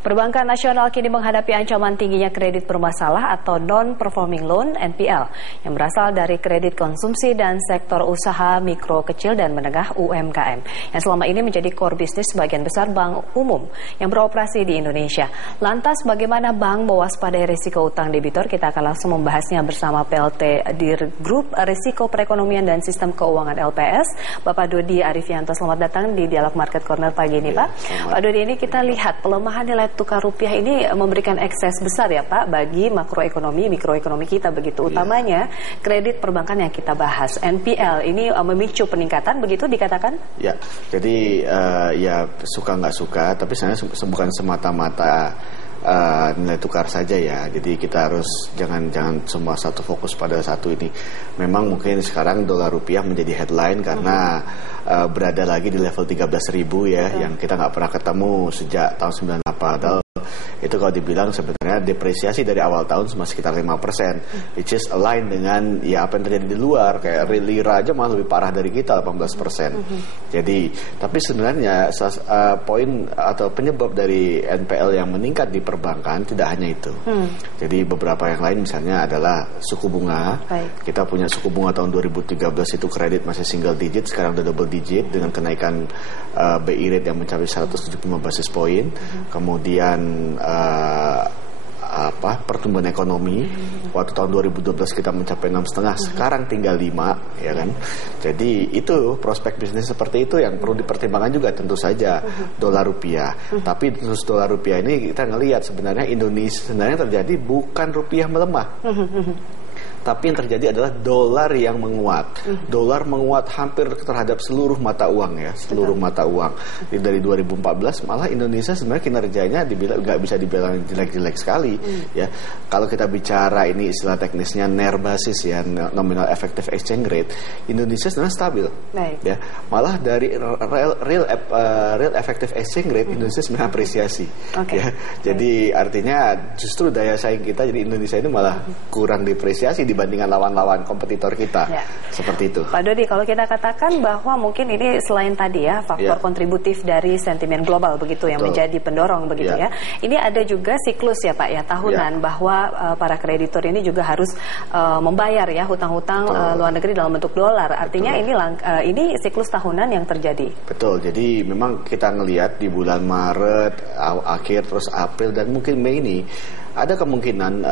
Perbankan nasional kini menghadapi ancaman tingginya kredit bermasalah atau non-performing loan (NPL) yang berasal dari kredit konsumsi dan sektor usaha mikro, kecil, dan menengah (UMKM) yang selama ini menjadi core bisnis sebagian besar bank umum yang beroperasi di Indonesia. Lantas bagaimana bank mewaspadai risiko utang debitor? Kita akan langsung membahasnya bersama PLT Dirgroup Risiko Perekonomian dan Sistem Keuangan LPS, Bapak Dodi Arifianto. Selamat datang di Dialog Market Corner pagi ini, Pak. Pak Dodi, ini kita lihat pelemahan nilai tukar rupiah ini memberikan ekses besar ya Pak bagi makroekonomi, mikroekonomi kita begitu. Utamanya kredit perbankan yang kita bahas. NPL ini memicu peningkatan begitu dikatakan? Ya, jadi ya suka nggak suka, tapi sebenarnya bukan semata-mata nilai tukar saja ya. Jadi kita harus jangan semua satu fokus pada satu ini. Memang mungkin sekarang dolar rupiah menjadi headline karena berada lagi di level 13.000 ya, yang kita nggak pernah ketemu sejak tahun 98. Padahal itu kalau dibilang sebenarnya depresiasi dari awal tahun cuma sekitar 5%, which is align dengan ya apa yang terjadi di luar. Kayak lira aja malah lebih parah dari kita 18%. Jadi tapi sebenarnya poin atau penyebab dari NPL yang meningkat di perbankan tidak hanya itu. Jadi beberapa yang lain misalnya adalah suku bunga. Kita punya suku bunga tahun 2013 itu kredit masih single digit, sekarang udah double digit dengan kenaikan BI rate yang mencapai 175 basis point. Kemudian pertumbuhan ekonomi waktu tahun 2012 kita mencapai 6,5, sekarang tinggal 5 ya kan. Jadi itu prospek bisnis seperti itu yang perlu dipertimbangkan juga tentu saja dolar rupiah. Tapi terus dolar rupiah ini kita ngelihat sebenarnya Indonesia sebenarnya terjadi bukan rupiah melemah. Tapi yang terjadi adalah dolar yang menguat. Dolar menguat hampir terhadap seluruh mata uang ya, seluruh mata uang. Dari 2014 malah Indonesia sebenarnya kinerjanya nggak bisa dibilang jelek-jelek sekali ya. Kalau kita bicara ini istilah teknisnya NER basis ya, nominal effective exchange rate, Indonesia sebenarnya stabil. Ya. Malah dari real effective exchange rate Indonesia sebenarnya apresiasi. Ya. Jadi artinya justru daya saing kita jadi Indonesia ini malah kurang depresiasi dibandingkan lawan-lawan kompetitor kita. Seperti itu. Pak Dodi, kalau kita katakan bahwa mungkin ini selain tadi ya faktor kontributif dari sentimen global begitu yang menjadi pendorong begitu ya. Ini ada juga siklus ya Pak ya tahunan bahwa para kreditor ini juga harus membayar ya hutang-hutang luar negeri dalam bentuk dolar. Artinya ini siklus tahunan yang terjadi. Betul. Jadi memang kita ngelihat di bulan Maret akhir terus April dan mungkin Mei ini ada kemungkinan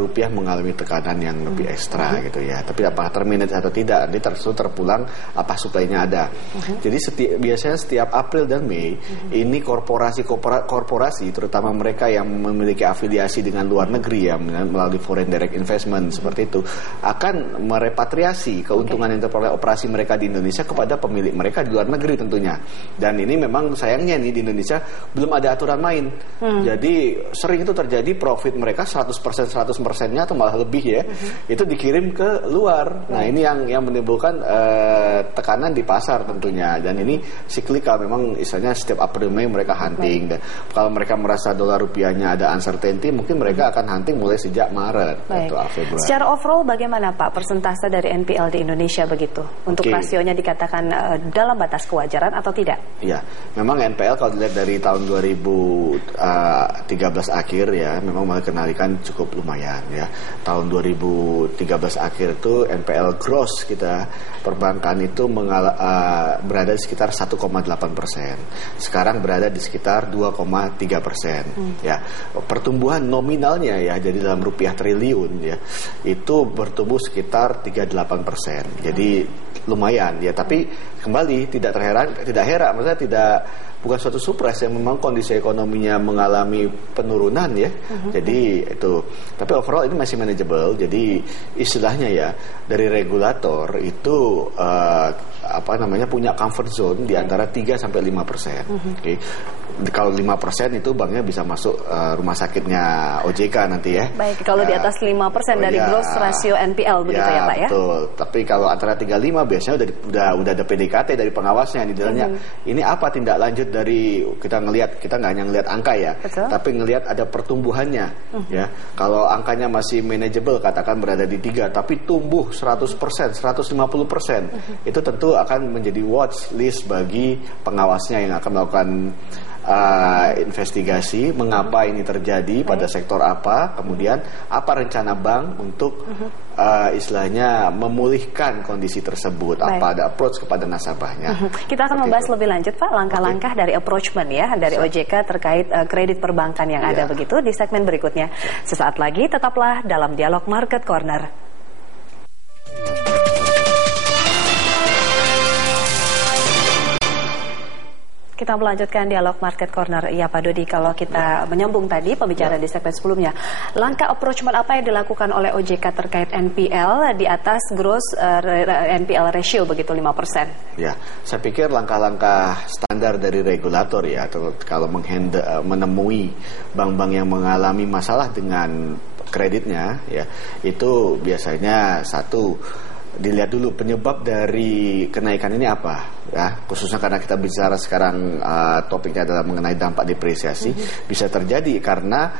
rupiah mengalami tekanan yang lebih ekstra gitu ya. Tapi apakah terminate atau tidak, nanti terpulang apa suplainya ada. Jadi biasanya setiap April dan Mei ini korporasi terutama mereka yang memiliki afiliasi dengan luar negeri ya melalui foreign direct investment seperti itu akan merepatriasi keuntungan yang terperoleh operasi mereka di Indonesia kepada pemilik mereka di luar negeri tentunya. Dan ini memang sayangnya nih di Indonesia belum ada aturan main. Jadi sering itu terjadi profit mereka 100%-100%-nya atau malah lebih ya, itu dikirim ke luar. Nah ini yang menimbulkan tekanan di pasar tentunya. Dan ini siklikal, memang istilahnya setiap April Mei mereka hunting. Dan kalau mereka merasa dolar rupiahnya ada uncertainty, mungkin mereka akan hunting mulai sejak Maret atau Februari. Secara overall bagaimana Pak persentase dari NPL di Indonesia begitu? Untuk rasionya dikatakan dalam batas kewajaran atau tidak? Ya, memang NPL kalau dilihat dari tahun 2013 akhir ya, memang mulai kenalikan cukup lumayan ya. Tahun 2013 akhir itu NPL gross kita perbankan itu berada di sekitar 1,8%. Sekarang berada di sekitar 2,3%. Ya, pertumbuhan nominalnya ya, jadi dalam rupiah triliun ya, itu bertumbuh sekitar 38%. Jadi lumayan ya, tapi kembali tidak heran, maksudnya bukan suatu surprise yang memang kondisi ekonominya mengalami penurunan ya. Jadi itu, tapi overall ini masih manageable. Jadi istilahnya ya dari regulator itu punya comfort zone di antara 3 sampai 5%. Kalau 5% itu banknya bisa masuk rumah sakitnya OJK nanti ya. Baik, kalau di atas 5% dari gross rasio NPL begitu ya Pak ya. Betul. Tapi kalau antara 35 biasanya udah ada PDKT dari pengawasnya di dalamnya. Ini apa tindak lanjut dari kita nggak hanya ngelihat angka ya, tapi ngelihat ada pertumbuhannya ya. Kalau angkanya masih manageable katakan berada di 3 tapi tumbuh 100%, 150%, itu tentu akan menjadi watch list bagi pengawasnya yang akan melakukan investigasi mengapa ini terjadi pada sektor apa, kemudian apa rencana bank untuk istilahnya memulihkan kondisi tersebut, apa ada approach kepada nasabahnya. Kita akan membahas lebih lanjut Pak langkah-langkah dari approachment ya dari OJK terkait kredit perbankan yang ada begitu di segmen berikutnya. Sesaat lagi tetaplah dalam Dialog Market Corner. Kita melanjutkan Dialog Market Corner. Ya Pak Dodi, kalau kita menyambung tadi pembicaraan di segmen sebelumnya, langkah approachment apa yang dilakukan oleh OJK terkait NPL di atas gross NPL ratio begitu 5%? Ya, saya pikir langkah-langkah standar dari regulator ya, atau kalau menemui bank-bank yang mengalami masalah dengan kreditnya ya, itu biasanya satu, dilihat dulu penyebab dari kenaikan ini apa ya, khususnya karena kita bicara sekarang topiknya adalah mengenai dampak depresiasi. Bisa terjadi karena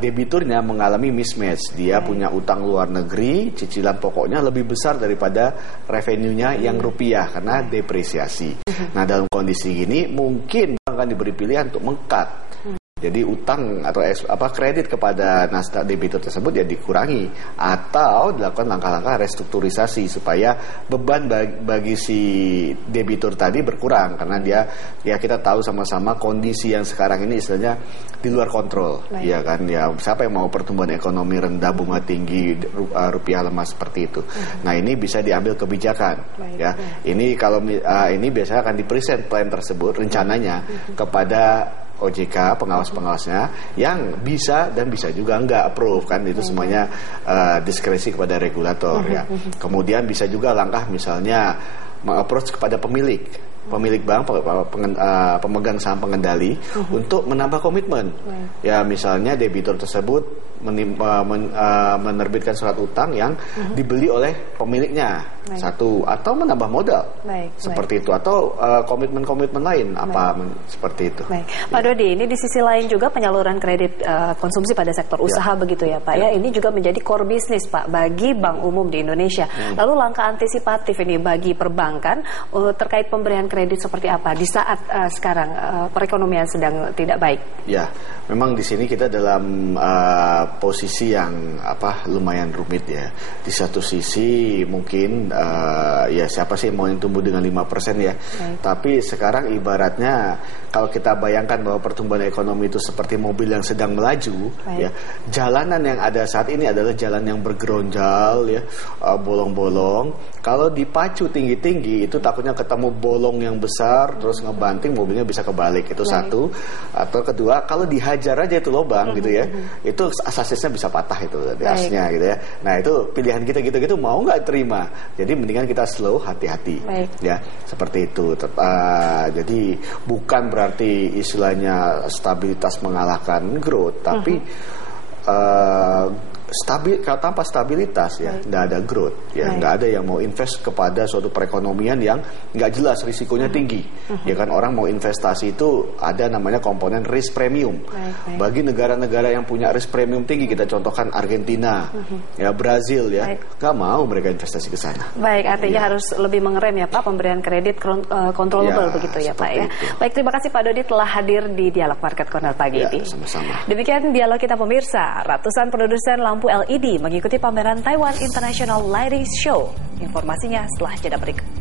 debiturnya mengalami mismatch, dia punya utang luar negeri, cicilan pokoknya lebih besar daripada revenue-nya yang rupiah karena depresiasi. Nah, dalam kondisi gini mungkin bank akan diberi pilihan untuk meng-cut. Jadi utang atau kredit kepada nasabah debitur tersebut ya dikurangi atau dilakukan langkah-langkah restrukturisasi supaya beban bagi si debitur tadi berkurang, karena dia ya kita tahu sama-sama kondisi yang sekarang ini istilahnya di luar kontrol. Ya kan, ya siapa yang mau pertumbuhan ekonomi rendah, bunga tinggi, rupiah lemah seperti itu. Nah, ini bisa diambil kebijakan ya. Ini kalau ini biasanya akan dipresent plan tersebut rencananya kepada OJK, pengawas-pengawasnya yang bisa dan bisa juga enggak approve kan, itu semuanya diskresi kepada regulator ya. Kemudian bisa juga langkah misalnya meng-approach kepada pemilik bank, pemegang saham pengendali untuk menambah komitmen. Ya misalnya debitur tersebut menerbitkan surat utang yang dibeli oleh pemiliknya satu, atau menambah modal seperti itu, atau komitmen-komitmen lain seperti itu. Pak Dodi, ini di sisi lain juga penyaluran kredit konsumsi pada sektor usaha begitu ya Pak ya, ini juga menjadi core bisnis Pak bagi bank umum di Indonesia. Lalu langkah antisipatif ini bagi perbankan terkait pemberian kredit seperti apa di saat sekarang perekonomian sedang tidak baik? Ya, memang di sini kita dalam posisi yang lumayan rumit ya. Di satu sisi mungkin ya siapa sih mau yang tumbuh dengan 5% ya. Tapi sekarang ibaratnya kalau kita bayangkan bahwa pertumbuhan ekonomi itu seperti mobil yang sedang melaju ya. Jalanan yang ada saat ini adalah jalan yang bergeronjal ya, bolong-bolong. Kalau dipacu tinggi-tinggi itu takutnya ketemu bolong yang besar terus ngebanting, mobilnya bisa kebalik. Itu satu. Atau kedua, kalau dihajar aja itu lubang gitu ya. Itu asasnya bisa patah itu asnya gitu ya. Nah, itu pilihan kita gitu-gitu mau nggak terima. Jadi mendingan kita slow, hati-hati ya, seperti itu. Jadi bukan berarti istilahnya stabilitas mengalahkan growth, tapi tanpa stabilitas ya nggak ada growth ya, nggak ada yang mau invest kepada suatu perekonomian yang nggak jelas risikonya tinggi ya kan. Orang mau investasi itu ada namanya komponen risk premium. Bagi negara-negara yang punya risk premium tinggi, kita contohkan Argentina ya, Brazil ya, nggak mau mereka investasi ke sana. Artinya harus lebih mengerem ya Pak pemberian kredit controllable begitu ya Pak ya. Baik, terima kasih Pak Dodi telah hadir di Dialog Market Corner pagi ini. Sama-sama. Demikian dialog kita pemirsa. Ratusan produsen lampu LED mengikuti pameran Taiwan International Lighting Show. Informasinya setelah jeda berikut.